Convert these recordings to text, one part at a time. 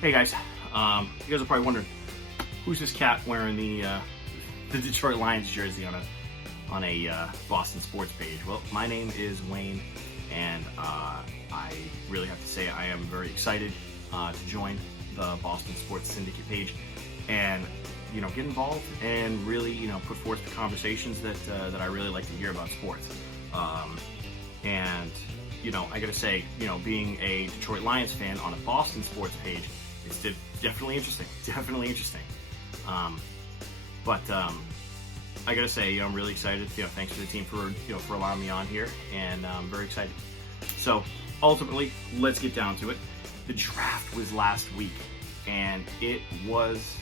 Hey guys, you guys are probably wondering who's this cat wearing the Detroit Lions jersey on a Boston sports page. Well, my name is Wayne, and I really have to say I am very excited to join the Boston Sports Syndicate page, and get involved and really put forth the conversations that I really like to hear about sports. And I gotta say, being a Detroit Lions fan on a Boston sports page, it's definitely interesting. But I gotta say, I'm really excited. Thanks to the team for allowing me on here, and I'm very excited. So ultimately, let's get down to it. The draft was last week, and it was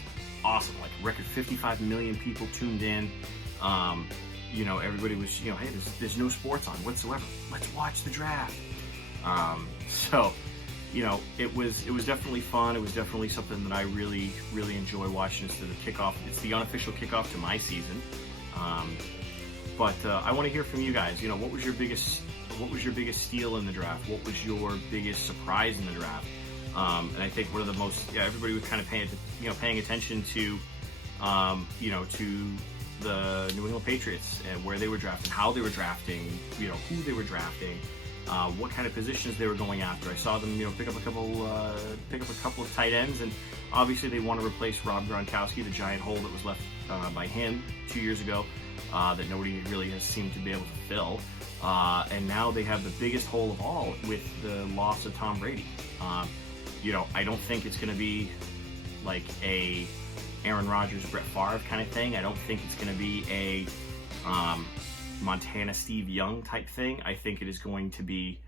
awesome. Like a record 55 million people tuned in. Everybody was, hey, there's no sports on whatsoever. Let's watch the draft. So it was definitely fun. It was definitely something that I really enjoy watching. It's the kickoff. It's the unofficial kickoff to my season. But I want to hear from you guys. What was your biggest steal in the draft? What was your biggest surprise in the draft? And I think one of the most, everybody was kind of paying attention to, to the New England Patriots and where they were drafting, how they were drafting, who they were drafting, what kind of positions they were going after. I saw them, pick up a couple of tight ends, and obviously they want to replace Rob Gronkowski, the giant hole that was left by him 2 years ago, that nobody really has seemed to be able to fill. And now they have the biggest hole of all with the loss of Tom Brady. I don't think it's going to be like a Aaron Rodgers, Brett Favre kind of thing. I don't think it's going to be a Montana Steve Young type thing. I think it is going to be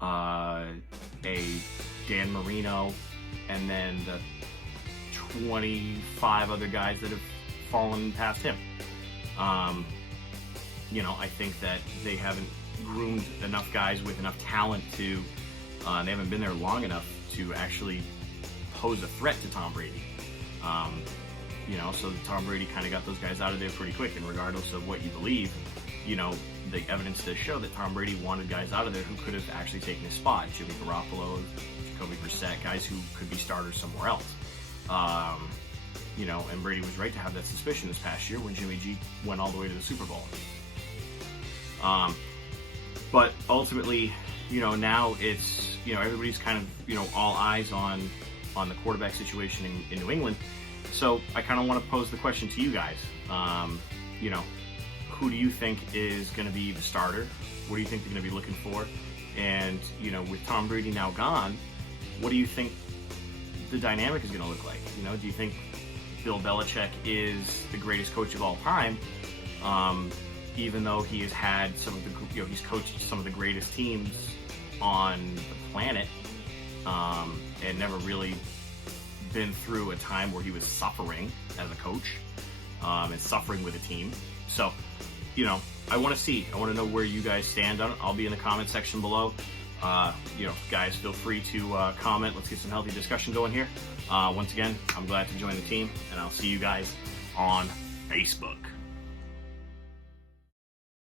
a Dan Marino, and then the 25 other guys that have fallen past him. I think that they haven't groomed enough guys with enough talent to, they haven't been there long enough to actually pose a threat to Tom Brady. So Tom Brady kind of got those guys out of there pretty quick, and regardless of what you believe, the evidence does show that Tom Brady wanted guys out of there who could have actually taken his spot. Jimmy Garoppolo, Jacoby Brissett, guys who could be starters somewhere else. And Brady was right to have that suspicion this past year when Jimmy G went all the way to the Super Bowl. But ultimately, now it's, everybody's kind of, all eyes on the quarterback situation in New England. So I kind of want to pose the question to you guys. Who do you think is going to be the starter? What do you think they're going to be looking for? And, with Tom Brady now gone, what do you think the dynamic is going to look like? Do you think Bill Belichick is the greatest coach of all time? Even though he has had he's coached some of the greatest teams on the planet, and never really been through a time where he was suffering as a coach, and suffering with a team. So, I want to know where you guys stand on it. I'll be in the comment section below. Guys, feel free to comment. Let's get some healthy discussion going here. Once again, I'm glad to join the team, and I'll see you guys on Facebook.